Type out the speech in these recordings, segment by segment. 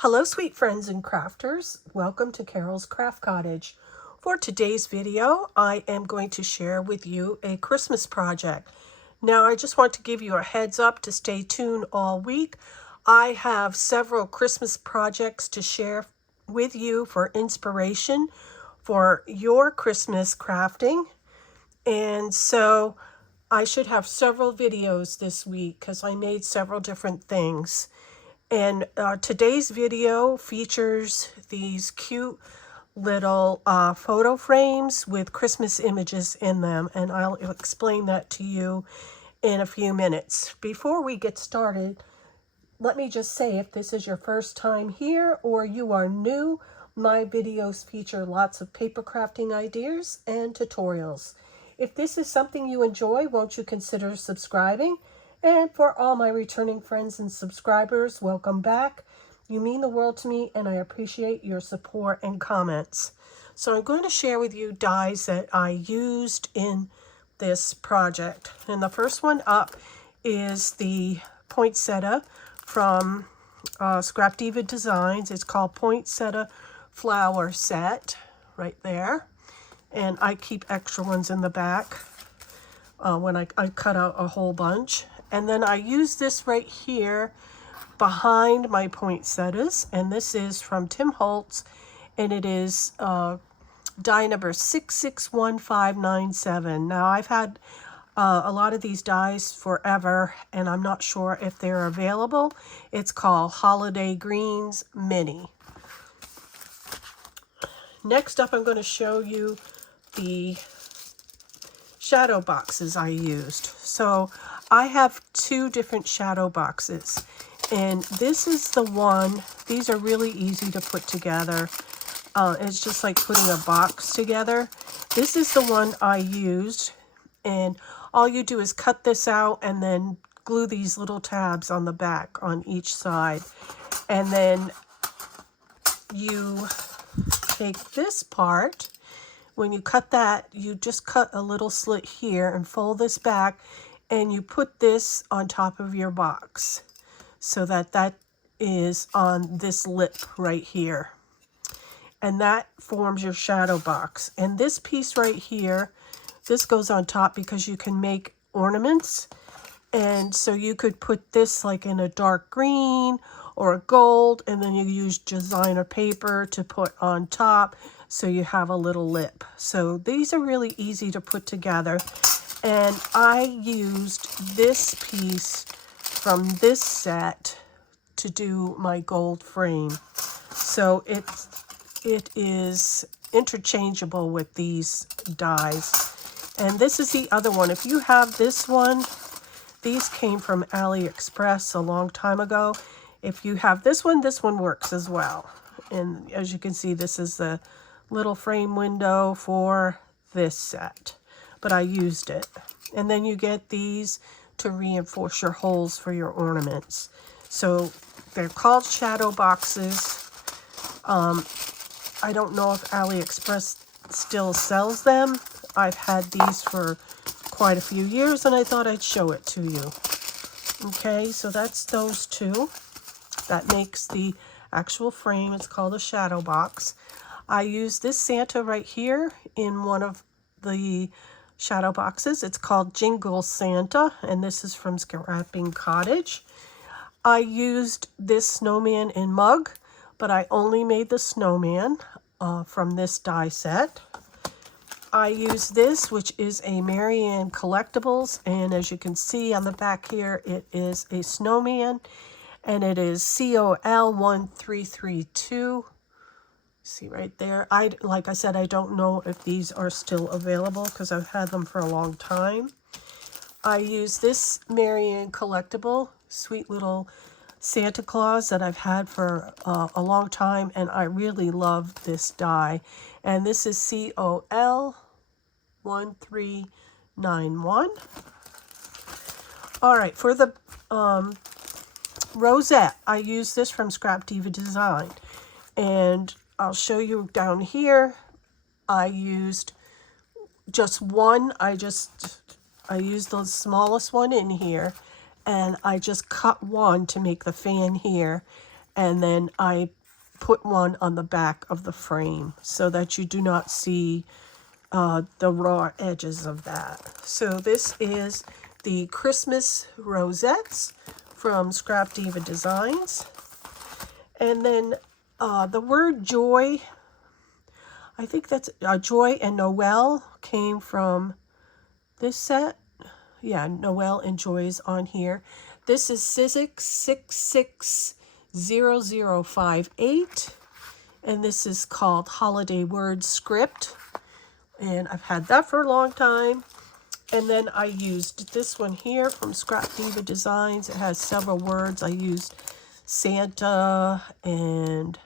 Hello sweet friends and crafters, welcome to Carol's Craft Cottage. For today's video, I am going to share with you a Christmas project. Now I just want to give you a heads up to stay tuned all week. I have several Christmas projects to share with you for inspiration for your Christmas crafting. And so I should have several videos this week because I made several different things. And today's video features these cute little photo frames with Christmas images in them, and I'll explain that to you in a few minutes. Before we get started, let me just say, if this is your first time here or you are new, my videos feature lots of paper crafting ideas and tutorials. If this is something you enjoy, won't you consider subscribing? And for all my returning friends and subscribers, welcome back. You mean the world to me, and I appreciate your support and comments. So I'm going to share with you dies that I used in this project. And the first one up is the Poinsettia from Scrapdiva Designs. It's called Poinsettia Flower Set, right there. And I keep extra ones in the back when I cut out a whole bunch. And then I use this right here behind my poinsettias, and this is from Tim Holtz, and it is die number 661597. Now I've had a lot of these dies forever, and I'm not sure if they're available. It's called Holiday Greens Mini. Next up, I'm going to show you the shadow boxes I used. So I have two different shadow boxes, and this is the one. These are really easy to put together. It's just like putting a box together. This is the one I used, and all you do is cut this out and then glue these little tabs on the back on each side, and then you take this part. When you cut that, you just cut a little slit here and fold this back, and you put this on top of your box so that that is on this lip right here. And that forms your shadow box. And this piece right here, this goes on top because you can make ornaments. And so you could put this like in a dark green or a gold, and then you use designer paper to put on top so you have a little lip. So these are really easy to put together. And I used this piece from this set to do my gold frame. So it is interchangeable with these dies. And this is the other one. If you have this one, these came from Aliexpress a long time ago. If you have this one works as well. And as you can see, this is the little frame window for this set, but I used it. And then you get these to reinforce your holes for your ornaments. So they're called shadow boxes. I don't know if AliExpress still sells them. I've had these for quite a few years, and I thought I'd show it to you. Okay, so that's those two. That makes the actual frame. It's called a shadow box. I use this Santa right here in one of the shadow boxes. It's called Jingle Santa, and this is from Scrapdiva Cottage. I used this snowman in mug, but I only made the snowman from this die set. I use this, which is a Marianne Collectibles, and as you can see on the back here, it is a snowman, and it is COL1332. See right there. Like I said, I don't know if these are still available because I've had them for a long time. I use this Marianne Collectible, sweet little Santa Claus that I've had for a long time, and I really love this die. And this is COL1391. All right, for the Rosette, I use this from Scrapdiva Design, and I'll show you down here. I used just one. I used the smallest one in here, and I just cut one to make the fan here. And then I put one on the back of the frame so that you do not see the raw edges of that. So this is the Christmas rosettes from Scrapdiva Designs. And then the word joy, I think that's joy and Noel came from this set. Yeah, Noel and Joy is on here. This is Sizzix 660058. And this is called Holiday Word Script. And I've had that for a long time. And then I used this one here from Scrapdiva Designs. It has several words. I used Santa and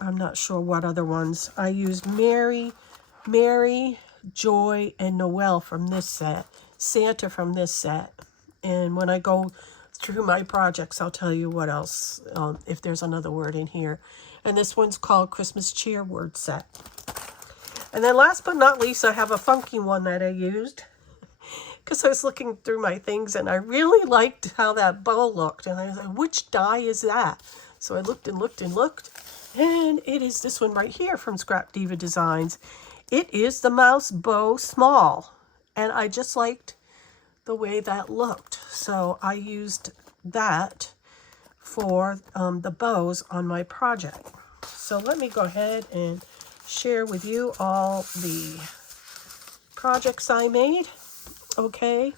I'm not sure what other ones. I used Mary, Joy, and Noel from this set. Santa from this set. And when I go through my projects, I'll tell you what else, if there's another word in here. And this one's called Christmas Cheer Word Set. And then last but not least, I have a funky one that I used because I was looking through my things and I really liked how that bow looked. And I was like, which die is that? So I looked and looked and looked. And it is this one right here from Scrapdiva Designs. It is the Mouse Bow Small. And I just liked the way that looked. So I used that for the bows on my project. So let me go ahead and share with you all the projects I made. Okay,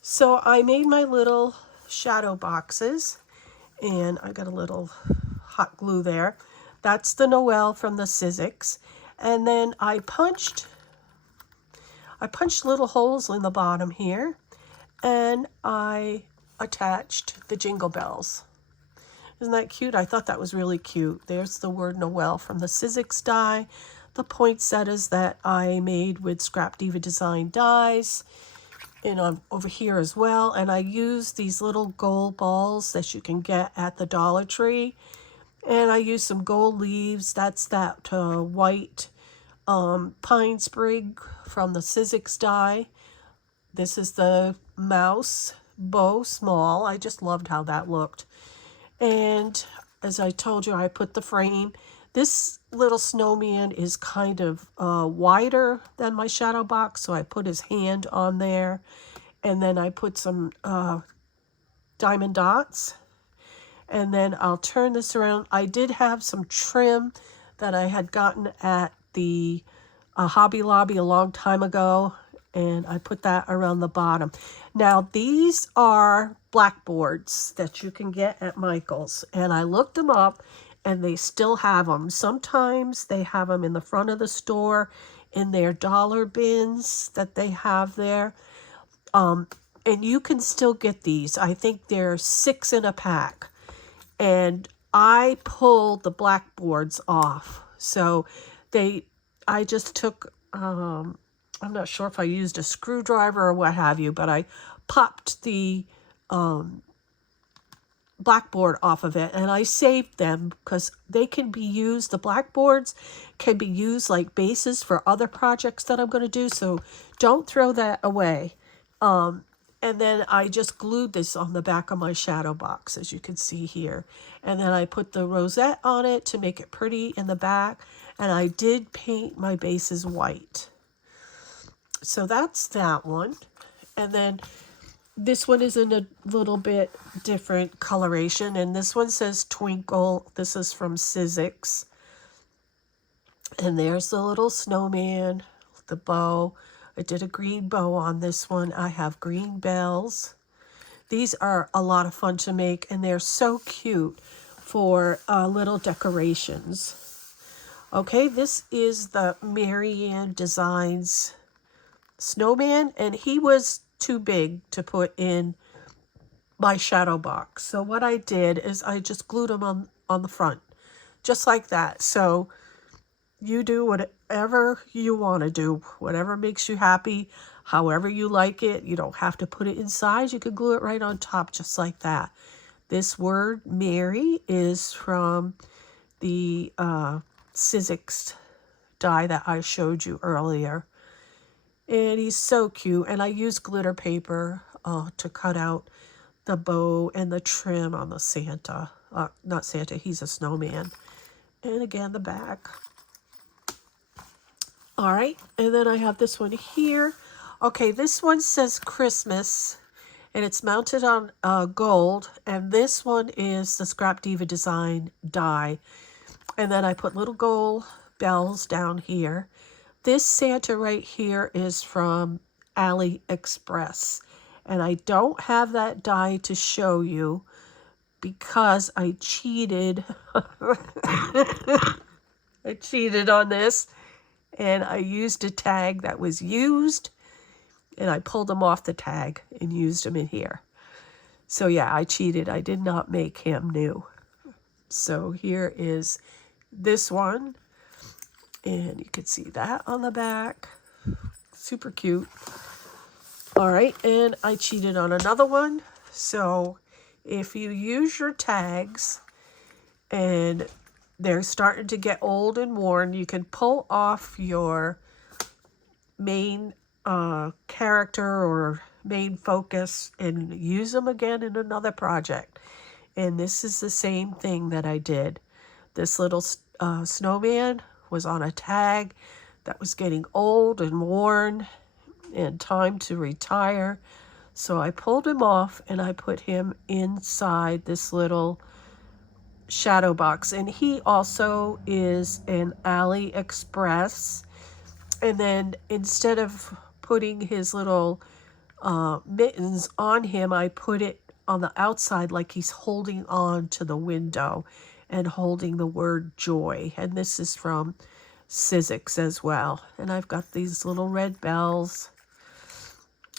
so I made my little shadow boxes and I got a little hot glue there. That's the Noel from the Sizzix. And then I punched little holes in the bottom here and I attached the jingle bells. Isn't that cute? I thought that was really cute. There's the word Noel from the Sizzix die, the poinsettias that I made with Scrapdiva Design dies, and over here as well. And I used these little gold balls that you can get at the Dollar Tree. And I used some gold leaves. That's that white pine sprig from the Sizzix die. This is the Mouse Bow Small. I just loved how that looked. And as I told you, I put the frame. This little snowman is kind of wider than my shadow box, so I put his hand on there. And then I put some diamond dots. And then I'll turn this around. I did have some trim that I had gotten at the Hobby Lobby a long time ago, and I put that around the bottom. Now, these are blackboards that you can get at Michael's, and I looked them up, and they still have them. Sometimes they have them in the front of the store in their dollar bins that they have there. And you can still get these. I think they're 6 in a pack. And I pulled the blackboards off. So I just took, I'm not sure if I used a screwdriver or what have you, but I popped the blackboard off of it and I saved them because they can be used, the blackboards can be used like bases for other projects that I'm going to do. So don't throw that away. And then I just glued this on the back of my shadow box, as you can see here. And then I put the rosette on it to make it pretty in the back. And I did paint my bases white. So that's that one. And then this one is in a little bit different coloration. And this one says Twinkle. This is from Sizzix. And there's the little snowman, the bow. I did a green bow on this one. I have green bells. These are a lot of fun to make, and they're so cute for little decorations. Okay, this is the Marianne Designs snowman, and he was too big to put in my shadow box. So what I did is I just glued him on the front, just like that. So you do whatever you want to do, whatever makes you happy, however you like it. You don't have to put it inside. You can glue it right on top, just like that. This word, Mary, is from the Sizzix die that I showed you earlier. And he's so cute. And I use glitter paper to cut out the bow and the trim on the Santa. Not Santa, he's a snowman. And again, the back. All right, and then I have this one here. Okay, this one says Christmas, and it's mounted on gold, and this one is the Scrapdiva design die. And then I put little gold bells down here. This Santa right here is from Aliexpress, and I don't have that die to show you because I cheated. I cheated on this, and I used a tag that was used, and I pulled them off the tag and used them in here. So yeah, I cheated. I did not make him new. So here is this one, and you can see that on the back. Super cute. All right, and I cheated on another one. So if you use your tags and they're starting to get old and worn, you can pull off your main character or main focus and use them again in another project. And this is the same thing that I did. This little snowman was on a tag that was getting old and worn and time to retire. So I pulled him off and I put him inside this little shadow box. And he also is an Aliexpress. And then instead of putting his little mittens on him, I put it on the outside like he's holding on to the window and holding the word joy. And this is from Sizzix as well. And I've got these little red bells.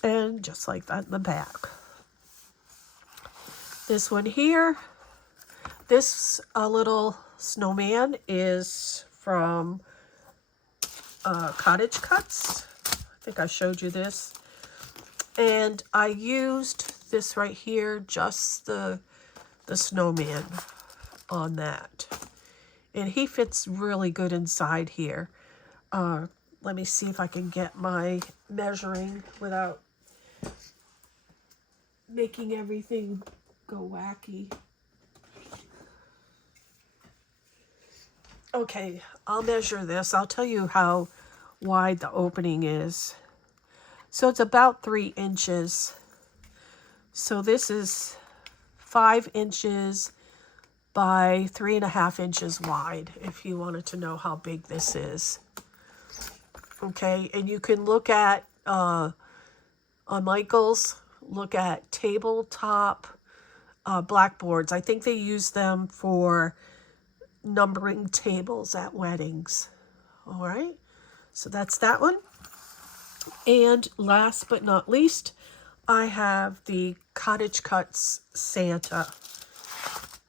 And just like that in the back. This one here, this little snowman is from Cottage Cuts. I think I showed you this. And I used this right here, just the snowman on that. And he fits really good inside here. Let me see if I can get my measuring without making everything go wacky. Okay, I'll measure this. I'll tell you how wide the opening is. So it's about 3 inches. So this is 5 inches by 3.5 inches wide, if you wanted to know how big this is. Okay, and you can look at, on Michael's, look at tabletop blackboards. I think they use them for numbering tables at weddings. All right, so that's that one. And last but not least, I have the Cottage Cuts Santa.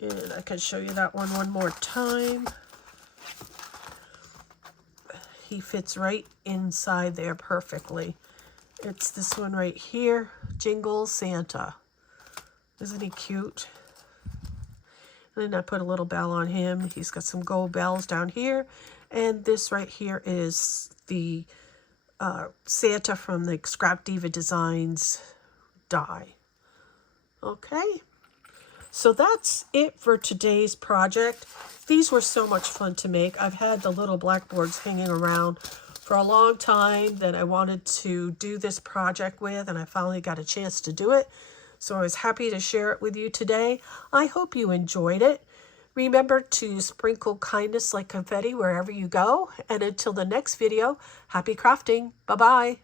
And I can show you that one more time. He fits right inside there perfectly. It's this one right here, Jingle Santa. Isn't he cute? And then I put a little bell on him. He's got some gold bells down here. And this right here is the Santa from the Scrapdiva Designs die. Okay. So that's it for today's project. These were so much fun to make. I've had the little blackboards hanging around for a long time that I wanted to do this project with, and I finally got a chance to do it. So I was happy to share it with you today. I hope you enjoyed it. Remember to sprinkle kindness like confetti wherever you go. And until the next video, happy crafting. Bye-bye.